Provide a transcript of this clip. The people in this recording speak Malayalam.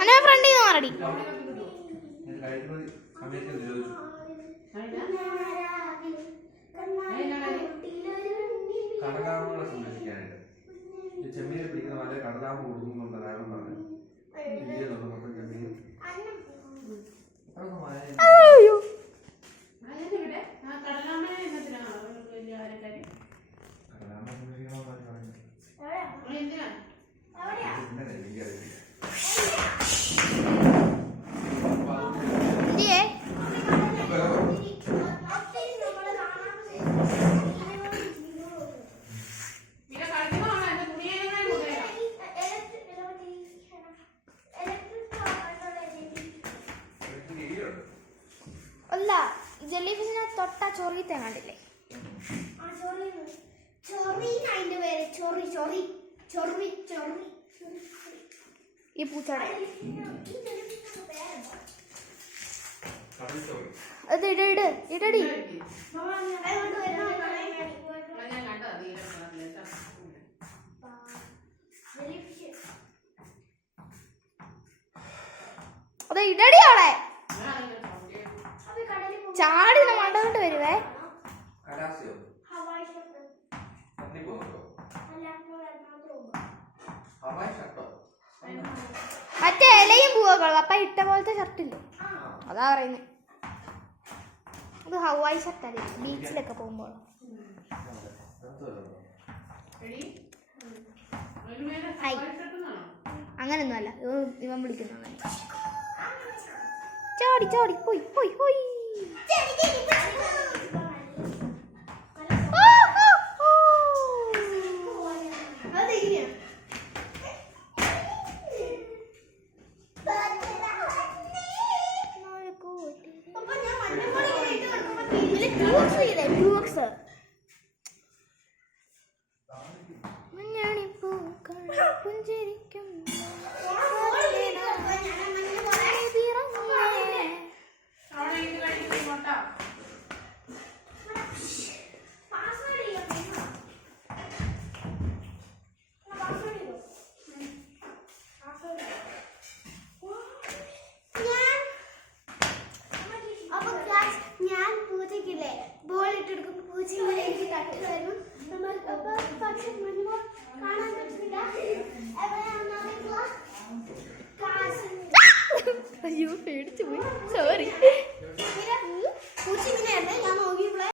അന്നെ ഫ്രണ്ടിൽ നിന്ന് മാറടി. കടലാമകളെ സംരക്ഷിക്കാനായിട്ട് ചെമ്മീനെ പിടിക്കുന്ന വളരെ കടലാമ കൊടുക്കുന്നുണ്ട്. കാരണം പറഞ്ഞു മൊത്തം ചെമ്മീൻ അല്ല, ജെല്ലി ഫിഷിനെ തൊട്ടാ ചൊറിയത്തെ കണ്ടില്ലേ? ഈ പൂച്ചയുടെ അത് ഇടടി. അത് ഇടടി അവളെ. ചാടി മണ്ടോട്ട് വരുവേ. മറ്റേ ഇലയും പൂവൊക്കെ അപ്പ ഇട്ട പോലത്തെ ഷർട്ടില്ലേ, അതാ പറയുന്നത്. അത് ഹവായി ഷർട്ടല്ലേ ബീച്ചിലൊക്കെ പോകുമ്പോൾ. അങ്ങനൊന്നും അല്ല, ഇവൻ വിളിക്കുന്നു അങ്ങനെ. ചാടി ചാടി പോയി പോയി പോയി. ബോൾ ഇട്ടെടുക്കുമ്പോൾ പൂച്ച എനിക്ക് തട്ടുമായിരുന്നു. പക്ഷെ കാണാൻ പറ്റുന്നില്ല. അയ്യോ പേടിച്ചു പോയി, സോറി. പൂച്ച ഇങ്ങനെയായിരുന്നു, ഞാൻ നോക്കിയപ്പോഴേ